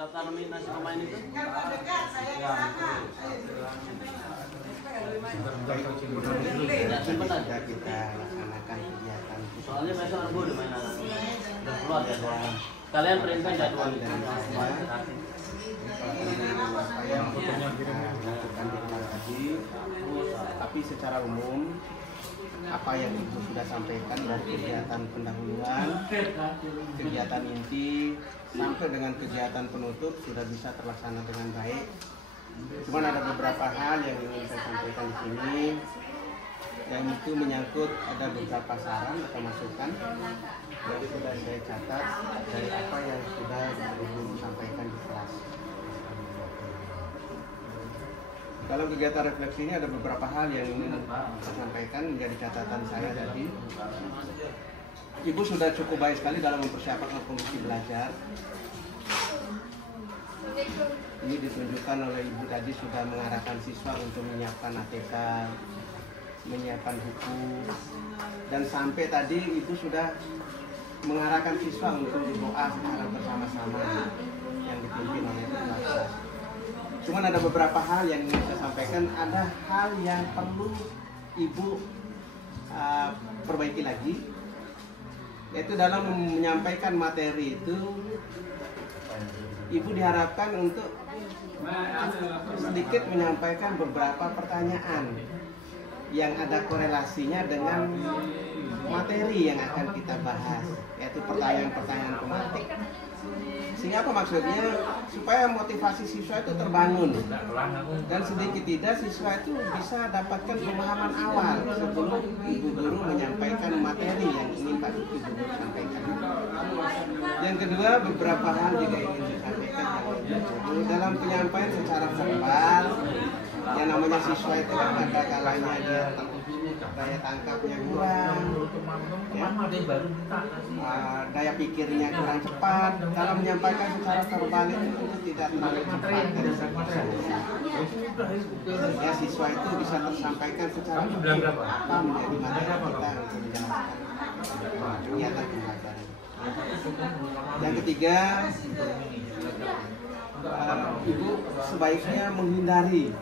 daftar nominasi pemain itu? Sudah kita laksanakan kegiatan. Soalnya besok Rabu udah main anak. Udah keluar jadwalnya. Kalian perintah jadwal itu. Tapi secara umum apa yang Ibu sudah sampaikan dari kegiatan pendahuluan, kegiatan inti sampai dengan kegiatan penutup sudah bisa terlaksana dengan baik. Cuman ada beberapa hal yang ingin saya sampaikan di sini, yang itu menyangkut ada beberapa saran atau masukan yang sudah saya catat dari apa yang sudah Ibu sampaikan di kelas. Dalam kegiatan refleksi ini ada beberapa hal yang ingin saya sampaikan menjadi catatan saya tadi. Ibu sudah cukup baik sekali dalam mempersiapkan komisi belajar. Ini ditunjukkan oleh Ibu tadi sudah mengarahkan siswa untuk menyiapkan ATK, menyiapkan buku, dan sampai tadi Ibu sudah mengarahkan siswa untuk berdoa secara bersama-sama yang dipimpin oleh kelas. Cuman ada beberapa hal yang ingin saya sampaikan, ada hal yang perlu Ibu perbaiki lagi, yaitu dalam menyampaikan materi itu Ibu diharapkan untuk sedikit menyampaikan beberapa pertanyaan yang ada korelasinya dengan materi yang akan kita bahas, yaitu pertanyaan-pertanyaan tematik. Sehingga apa maksudnya? Supaya motivasi siswa itu terbangun dan sedikit tidak siswa itu bisa dapatkan pemahaman awal sebelum Ibu Guru menyampaikan materi yang ingin Pak Ibu Guru sampaikan. Yang kedua, beberapa hal juga ingin disampaikan dalam penyampaian secara verbal. Yang namanya siswa itu kan ada kalanya dia daya tangkapnya kurang, ya, daya pikirnya kurang cepat. Kalau menyampaikan secara verbal itu tidak terlalu cepat ya, siswa itu bisa tersampaikan secara apa menjadi materi kita untuk menjalankan kegiatan pembelajaran. Yang ketiga, Ibu sebaiknya menghindari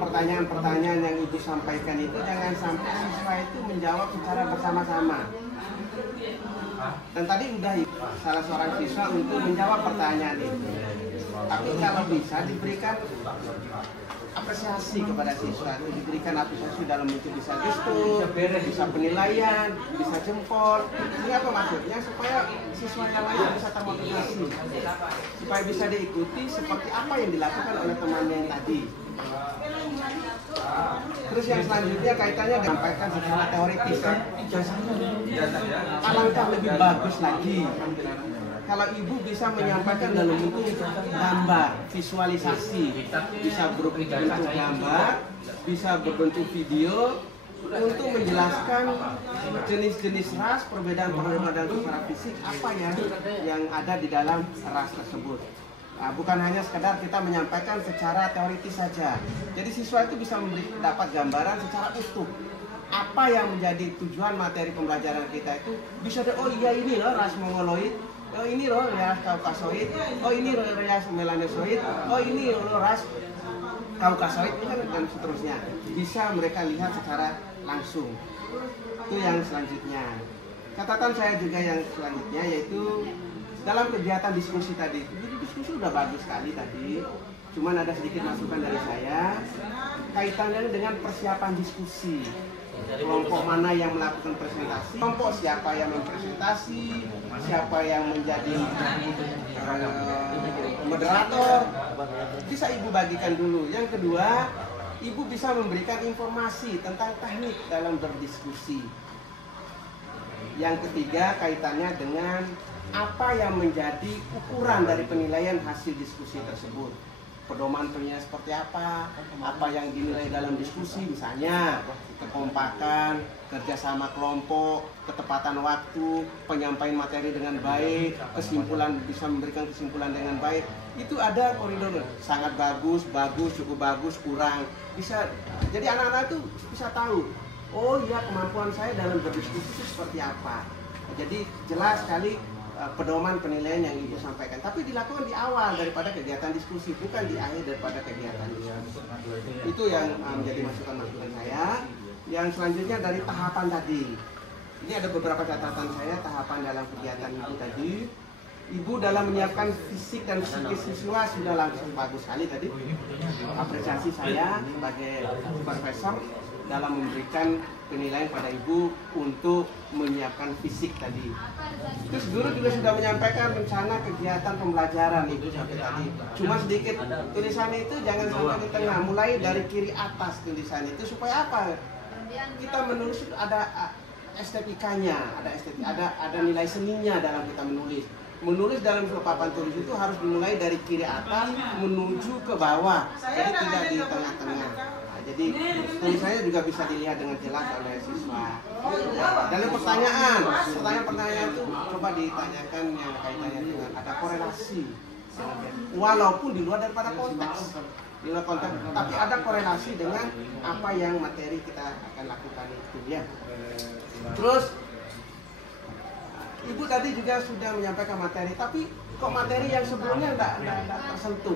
pertanyaan-pertanyaan yang Ibu sampaikan itu, jangan sampai siswa itu menjawab secara bersama-sama. Dan tadi udah salah seorang siswa untuk menjawab pertanyaan itu. Tapi kalau bisa diberikan apresiasi kepada siswa, itu diberikan apresiasi dalam bentuk bisa gestur, bisa penilaian, bisa jempol. Ini apa maksudnya? Supaya siswa yang lain bisa termotivasi, supaya bisa diikuti seperti apa yang dilakukan oleh temannya yang tadi. Terus yang selanjutnya kaitannya disampaikan secara teoritis ya. Alangkah lebih bagus lagi kalau Ibu bisa menyampaikan dalam bentuk gambar, visualisasi, bisa berbentuk gambar, bisa berbentuk video untuk menjelaskan jenis-jenis ras, perbedaan-perbedaan secara fisik apa ya yang ada di dalam ras tersebut. Nah, bukan hanya sekedar kita menyampaikan secara teoritis saja. Jadi siswa itu bisa dapat gambaran secara utuh. Apa yang menjadi tujuan materi pembelajaran kita itu bisa oh iya ini loh ras mongoloid, oh ini loh ras kaukasoid, oh ini loh ras melanosoid, oh ini loh ras kaukasoid, dan seterusnya. Bisa mereka lihat secara langsung. Itu yang selanjutnya. Catatan saya juga yang selanjutnya yaitu dalam kegiatan diskusi tadi. Jadi diskusi udah bagus sekali tadi. Cuman ada sedikit masukan dari saya kaitannya dengan persiapan diskusi. Kelompok mana yang melakukan presentasi, kelompok siapa yang mempresentasi, siapa yang menjadi moderator, bisa Ibu bagikan dulu. Yang kedua, Ibu bisa memberikan informasi tentang teknik dalam berdiskusi. Yang ketiga, kaitannya dengan apa yang menjadi ukuran dari penilaian hasil diskusi tersebut. Pedoman penilaian seperti apa yang dinilai dalam diskusi, misalnya kekompakan, kerjasama kelompok, ketepatan waktu, penyampaian materi dengan baik, kesimpulan bisa memberikan kesimpulan dengan baik. Itu ada koridor sangat bagus, cukup bagus, kurang. Bisa jadi anak-anak itu bisa tahu, oh iya kemampuan saya dalam berdiskusi itu seperti apa. Jadi jelas sekali pedoman penilaian yang ibu sampaikan, tapi dilakukan di awal daripada kegiatan diskusi, bukan di akhir daripada kegiatan diskusi. Itu yang menjadi masukan-masukan saya. Yang selanjutnya dari tahapan tadi, ini ada beberapa catatan saya tahapan dalam kegiatan ibu tadi. Ibu dalam menyiapkan fisik dan psikis siswa sudah langsung bagus sekali tadi. Apresiasi saya sebagai supervisor dalam memberikan penilaian pada ibu untuk menyiapkan fisik tadi. Terus guru juga sudah menyampaikan rencana kegiatan pembelajaran ibu sampai tadi. Cuma sedikit tulisan itu jangan sampai di tengah, mulai dari kiri atas tulisan itu supaya apa? Kita menulis itu ada estetikanya, ada nilai seninya dalam kita menulis. Menulis dalam papan tulis itu harus dimulai dari kiri atas menuju ke bawah, jadi tidak di tengah-tengah. Nah, jadi tulisannya juga bisa dilihat dengan jelas oleh siswa. Dalam pertanyaan itu coba ditanyakan yang kaitannya dengan ada korelasi, walaupun di luar daripada konteks. Di luar konteks, tapi ada korelasi dengan apa yang materi kita akan lakukan itu ya. Terus ibu tadi juga sudah menyampaikan materi, tapi kok materi yang sebelumnya tidak tersentuh.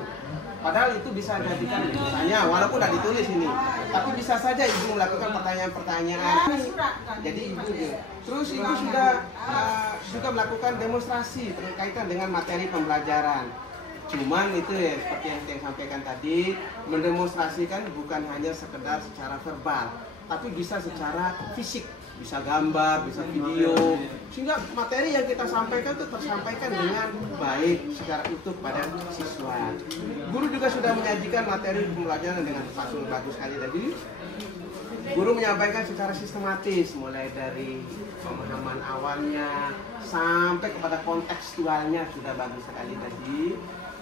Padahal itu bisa jadikan misalnya, walaupun tidak ditulis ini, tapi bisa saja ibu melakukan pertanyaan-pertanyaan. Jadi ibu terus ibu sudah juga melakukan demonstrasi berkaitan dengan materi pembelajaran. Cuman itu ya seperti yang saya sampaikan tadi, mendemonstrasikan bukan hanya sekedar secara verbal, tapi bisa secara fisik, bisa gambar, bisa video, sehingga materi yang kita sampaikan itu tersampaikan dengan baik secara utuh pada siswa. Guru juga sudah menyajikan materi pembelajaran dengan bagus sekali tadi. Guru menyampaikan secara sistematis, mulai dari pemahaman awalnya sampai kepada kontekstualnya sudah bagus sekali tadi.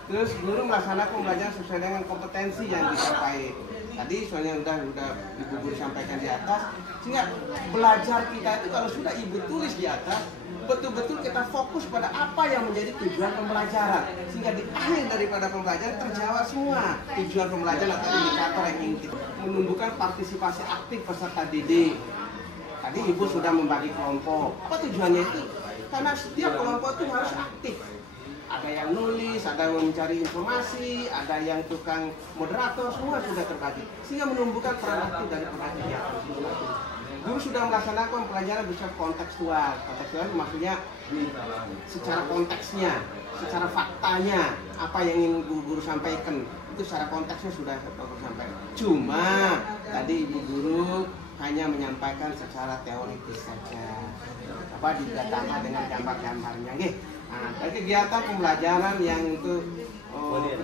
Terus guru melaksanakan pembelajaran sesuai dengan kompetensi yang dicapai. Tadi soalnya udah ibu guru sampaikan di atas, sehingga belajar kita itu kalau sudah ibu tulis di atas, betul-betul kita fokus pada apa yang menjadi tujuan pembelajaran, sehingga di akhir daripada pembelajaran terjawab semua tujuan pembelajaran atau indikator yang ingin kita menumbuhkan partisipasi aktif peserta didik. Tadi ibu sudah membagi kelompok. Apa tujuannya itu? Karena setiap kelompok itu harus aktif. Ada yang nulis, ada yang mencari informasi, ada yang tukang moderator, semua sudah terbagi. Sehingga menumbuhkan peran aktif dari kegiatan siswa. Guru sudah melaksanakan pelajaran bersifat kontekstual. Kontekstual maksudnya secara konteksnya, secara faktanya, apa yang ingin guru sampaikan. Itu secara konteksnya sudah guru sampaikan. Cuma tadi ibu guru hanya menyampaikan secara teoritis saja. Apa ditambah dengan gambar-gambarnya, nggih. Nah, dari kegiatan pembelajaran yang itu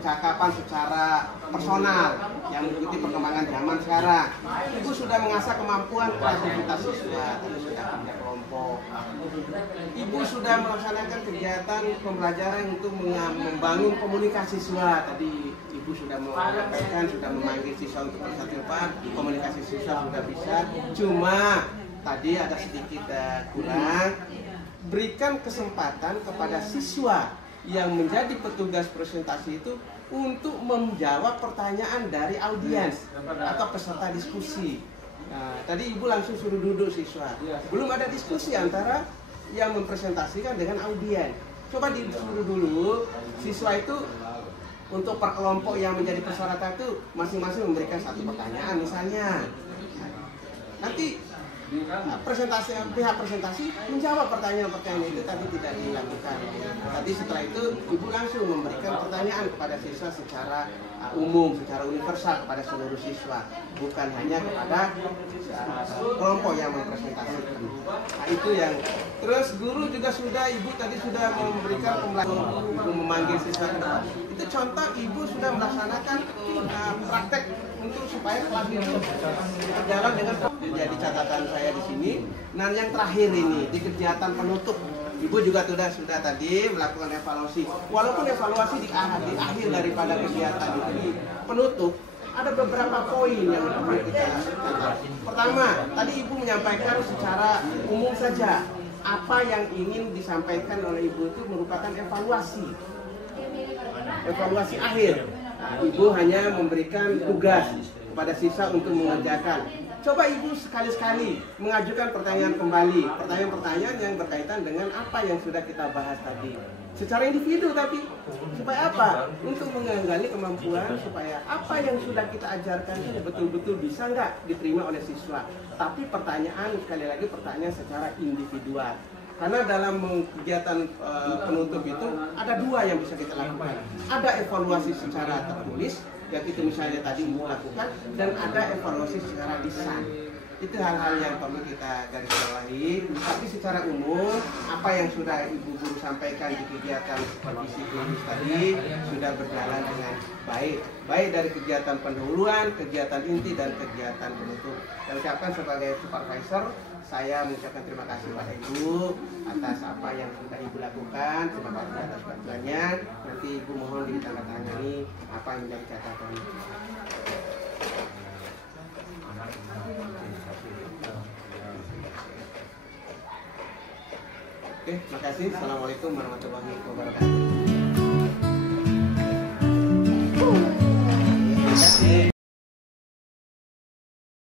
percakapan secara personal yang mengikuti perkembangan zaman sekarang. Ibu sudah mengasah kemampuan kreativitas siswa, tadi sudah punya kelompok. Ibu sudah melaksanakan kegiatan pembelajaran untuk membangun komunikasi siswa. Tadi ibu sudah menyampaikan, sudah memanggil siswa untuk bersatu-satu, komunikasi siswa sudah bisa. Cuma tadi ada sedikit kurang. Berikan kesempatan kepada siswa yang menjadi petugas presentasi itu untuk menjawab pertanyaan dari audiens atau peserta diskusi. Nah, tadi ibu langsung suruh duduk siswa. Belum ada diskusi antara yang mempresentasikan dengan audiens. Coba disuruh dulu siswa itu untuk per kelompok yang menjadi peserta itu masing-masing memberikan satu pertanyaan misalnya. Nanti pihak presentasi menjawab pertanyaan-pertanyaan itu tadi tidak dilakukan. Tadi setelah itu ibu langsung memberikan pertanyaan kepada siswa secara umum, secara universal kepada seluruh siswa, bukan hanya kepada kelompok yang mempresentasikan. Nah, itu yang terus guru juga sudah, ibu tadi sudah memberikan pembelajaran, ibu memanggil siswa ke depan. Itu contoh ibu sudah melaksanakan praktek untuk supaya kelas itu berjalan dengan jadi catatan saya di sini. Nah, yang terakhir ini di kegiatan penutup, ibu juga sudah tadi melakukan evaluasi. Walaupun evaluasi di akhir daripada kegiatan ini penutup, ada beberapa poin yang perlu kita catat. Pertama, tadi ibu menyampaikan secara umum saja apa yang ingin disampaikan oleh ibu itu merupakan evaluasi akhir. Ibu hanya memberikan tugas kepada siswa untuk mengerjakan. Coba Ibu sekali-sekali mengajukan pertanyaan kembali, pertanyaan-pertanyaan yang berkaitan dengan apa yang sudah kita bahas tadi. Secara individu tapi, supaya apa? Untuk menggali kemampuan, supaya apa yang sudah kita ajarkan itu betul-betul bisa nggak diterima oleh siswa. Tapi pertanyaan, sekali lagi pertanyaan secara individual. Karena dalam kegiatan penutup itu ada dua yang bisa kita lakukan. Ada evaluasi secara tertulis, yang itu misalnya tadi Ibu lakukan, dan ada evaluasi secara lisan. Itu hal-hal yang perlu kita garis bawahi. Tapi secara umum, apa yang sudah Ibu Guru sampaikan di kegiatan supervisi klinis tadi sudah berjalan dengan baik. Baik dari kegiatan pendahuluan, kegiatan inti, dan kegiatan penutup. Dan ucapkan sebagai supervisor, saya mengucapkan terima kasih pada Ibu atas apa yang sudah Ibu lakukan. Terima kasih atas bantuannya. Nanti Ibu mohon ditandatangani apa yang menjadi catatan. Oke, terima kasih. Assalamualaikum warahmatullahi wabarakatuh.